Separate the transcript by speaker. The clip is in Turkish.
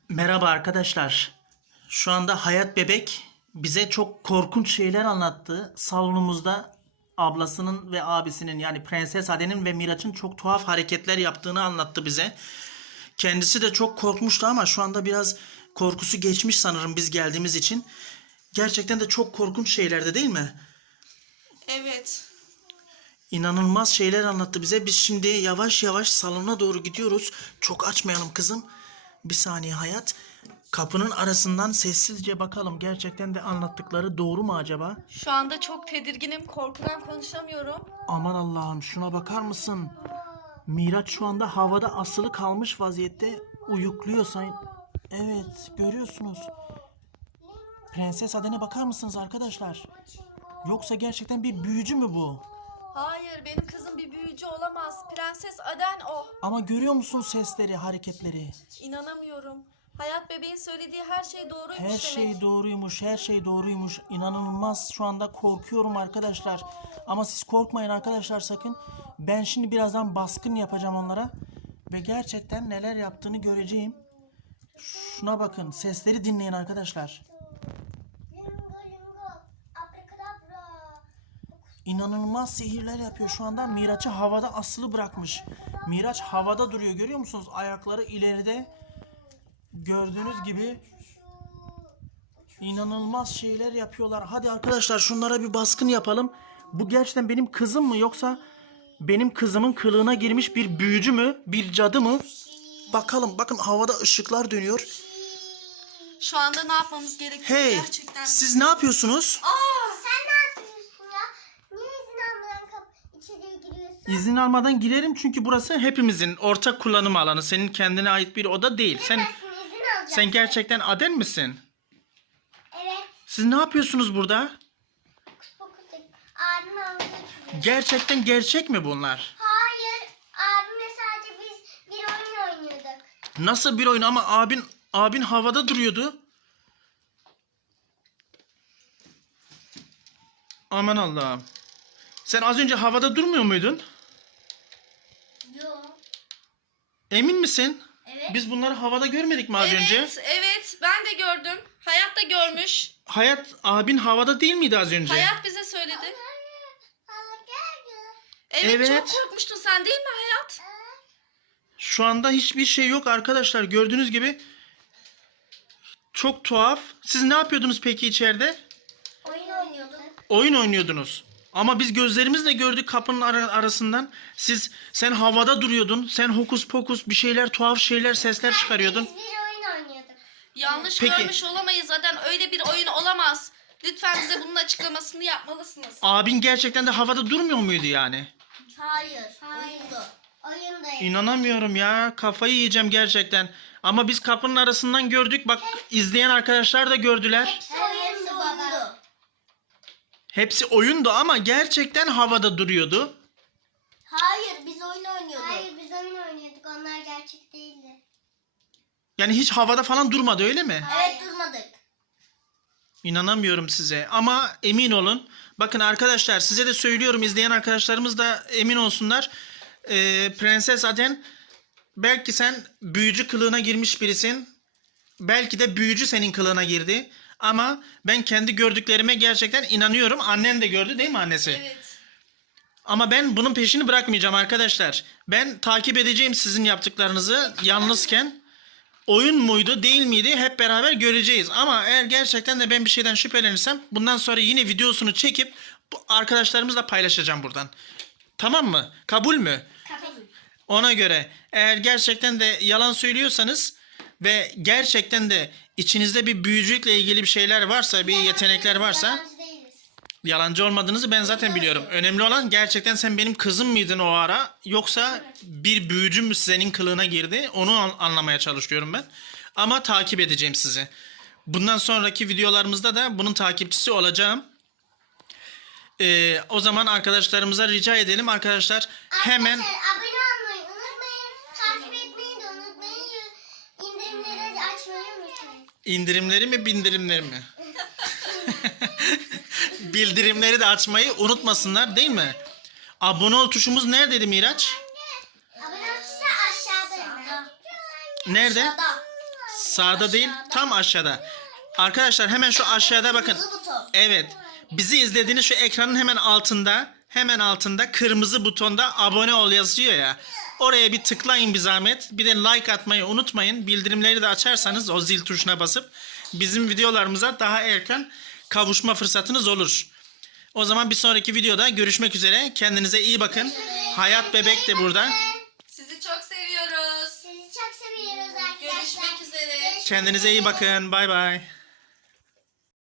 Speaker 1: Merhaba arkadaşlar. Şu anda Hayat Bebek bize çok korkunç şeyler anlattı. Salonumuzda ablasının ve abisinin yani Prenses Aden'in ve Miraç'ın çok tuhaf hareketler yaptığını anlattı bize. Kendisi de çok korkmuştu ama şu anda biraz korkusu geçmiş sanırım biz geldiğimiz için. Gerçekten de çok korkunç şeylerdi değil mi?
Speaker 2: Evet.
Speaker 1: İnanılmaz şeyler anlattı bize. Biz şimdi yavaş yavaş salona doğru gidiyoruz. Çok açmayalım kızım. Bir saniye Hayat. Kapının arasından sessizce bakalım. Gerçekten de anlattıkları doğru mu acaba?
Speaker 2: Şu anda çok tedirginim. Korkudan konuşamıyorum.
Speaker 1: Aman Allah'ım şuna bakar mısın? Miraç şu anda havada asılı kalmış vaziyette uyukluyor sayın. Evet görüyorsunuz. Prenses Aden'e bakar mısınız arkadaşlar? Yoksa gerçekten bir büyücü mü bu?
Speaker 2: Hayır, benim kızım bir büyücü olamaz. Prenses Aden o.
Speaker 1: Ama görüyor musun sesleri, hareketleri?
Speaker 2: İnanamıyorum. Hayat bebeğin söylediği her şey doğruymuş
Speaker 1: Her
Speaker 2: demek.
Speaker 1: şey doğruymuş, her şey doğruymuş. İnanılmaz şu anda korkuyorum arkadaşlar. Ama siz korkmayın arkadaşlar sakın. Ben şimdi birazdan baskın yapacağım onlara. Ve gerçekten neler yaptığını göreceğim. Şuna bakın, sesleri dinleyin arkadaşlar. İnanılmaz sihirler yapıyor şu anda. Miraç'ı havada asılı bırakmış. Miraç havada duruyor görüyor musunuz? Ayakları ileride. Gördüğünüz gibi İnanılmaz şeyler yapıyorlar. Hadi arkadaşlar şunlara bir baskın yapalım. Bu gerçekten benim kızım mı yoksa benim kızımın kılığına girmiş bir büyücü mü? Bir cadı mı? Bakalım bakın havada ışıklar dönüyor.
Speaker 2: Şu anda ne yapmamız gerekiyor
Speaker 1: Hey
Speaker 2: gerçekten?
Speaker 1: siz ne yapıyorsunuz?
Speaker 3: Sen ne yapıyorsun ya? Niye izin almadan içeriye giriyorsun?
Speaker 1: İzin almadan girerim çünkü burası hepimizin ortak kullanım alanı. Senin kendine ait bir oda değil.
Speaker 3: Giremezsin, izin alacaksın.
Speaker 1: Sen gerçekten Aden misin?
Speaker 3: Evet.
Speaker 1: Siz ne yapıyorsunuz burada?
Speaker 3: Fokus et. Abim aldı çocuğu.
Speaker 1: Gerçekten gerçek mi bunlar?
Speaker 3: Hayır. Abimle sadece biz bir oyun oynuyorduk.
Speaker 1: Nasıl bir oyun ama abin havada duruyordu. Aman Allah'ım. Sen az önce havada durmuyor muydun?
Speaker 3: Yok.
Speaker 1: Emin misin?
Speaker 3: Evet.
Speaker 1: Biz bunları havada görmedik mi az önce?
Speaker 2: Evet, ben de gördüm. Hayat da görmüş.
Speaker 1: Hayat abin havada değil miydi az önce?
Speaker 2: Hayat bize söyledi.
Speaker 3: Hala geldi.
Speaker 2: Evet, çok
Speaker 1: Evet.
Speaker 2: korkmuştun sen değil mi Hayat?
Speaker 1: Şu anda hiçbir şey yok arkadaşlar. Gördüğünüz gibi çok tuhaf. Siz ne yapıyordunuz peki içeride?
Speaker 3: Oyun oynuyorduk.
Speaker 1: Oyun oynuyordunuz. Ama biz gözlerimizle gördük kapının arasından. Sen havada duruyordun. Sen hokus pokus bir şeyler, tuhaf şeyler, sesler çıkarıyordun.
Speaker 3: Biz bir oyun oynuyorduk.
Speaker 2: Yanlış
Speaker 1: Peki.
Speaker 2: görmüş olamayız zaten. Öyle bir oyun olamaz. Lütfen bize bunun açıklamasını yapmalısınız.
Speaker 1: Abin gerçekten de havada durmuyor muydu yani?
Speaker 3: Hayır. Oyundu. Oyundu.
Speaker 1: İnanamıyorum ya. Kafayı yiyeceğim gerçekten. Ama biz kapının arasından gördük. Bak izleyen arkadaşlar da gördüler.
Speaker 3: Oyundu baba.
Speaker 1: Hepsi oyundu ama gerçekten havada duruyordu.
Speaker 3: Hayır, biz oyun oynuyorduk. Hayır, biz oyun oynuyorduk. Onlar gerçek değildi.
Speaker 1: Yani hiç havada falan durmadı öyle mi?
Speaker 3: Evet, durmadık.
Speaker 1: İnanamıyorum size. Ama emin olun. Bakın arkadaşlar size de söylüyorum. İzleyen arkadaşlarımız da emin olsunlar. Prenses Aden belki sen büyücü kılığına girmiş birisin. Belki de büyücü senin kılığına girdi. Ama ben kendi gördüklerime gerçekten inanıyorum. Annen de gördü değil mi annesi?
Speaker 2: Evet.
Speaker 1: Ama ben bunun peşini bırakmayacağım arkadaşlar. Ben takip edeceğim sizin yaptıklarınızı yalnızken. Oyun muydu değil miydi hep beraber göreceğiz. Ama eğer gerçekten de ben bir şeyden şüphelenirsem bundan sonra yine videosunu çekip bu arkadaşlarımızla paylaşacağım buradan. Tamam mı? Kabul mü?
Speaker 3: Kabul.
Speaker 1: Ona göre eğer gerçekten de yalan söylüyorsanız ve gerçekten de içinizde bir büyücülükle ilgili bir şeyler varsa, bir yetenekler varsa
Speaker 3: Yabancı değiliz.
Speaker 1: yalancı olmadığınızı ben zaten biliyorum. Önemli olan gerçekten sen benim kızım mıydın o ara yoksa bir büyücü mü senin kılığına girdi onu anlamaya çalışıyorum ben. Ama takip edeceğim sizi. Bundan sonraki videolarımızda da bunun takipçisi olacağım. O zaman arkadaşlarımıza rica edelim. Arkadaşlar hemen
Speaker 3: Arkadaşlar abone olmayı unutmayın. Takip etmeyi de unutmayın. İndirimleri de açmayı unutmayın.
Speaker 1: indirimleri mi bindirimleri mi? Bildirimleri de açmayı unutmasınlar değil mi? Abone ol tuşumuz neredeydi Miraç?
Speaker 3: Abone ol tuşu aşağıda.
Speaker 1: Nerede?
Speaker 3: Aşağıda.
Speaker 1: Sağda değil, tam aşağıda. Arkadaşlar hemen şu aşağıda bakın.
Speaker 3: Kırmızı buton.
Speaker 1: Evet. Bizi izlediğiniz şu ekranın hemen altında kırmızı butonda abone ol yazıyor ya. Oraya bir tıklayın bir zahmet. Bir de like atmayı unutmayın. Bildirimleri de açarsanız o zil tuşuna basıp bizim videolarımıza daha erken kavuşma fırsatınız olur. O zaman bir sonraki videoda görüşmek üzere. Kendinize iyi bakın. Hayat Bebek de burada.
Speaker 2: Sizi çok seviyoruz.
Speaker 3: Sizi çok seviyoruz arkadaşlar.
Speaker 2: Görüşmek üzere.
Speaker 1: Kendinize iyi bakın. Bay bay.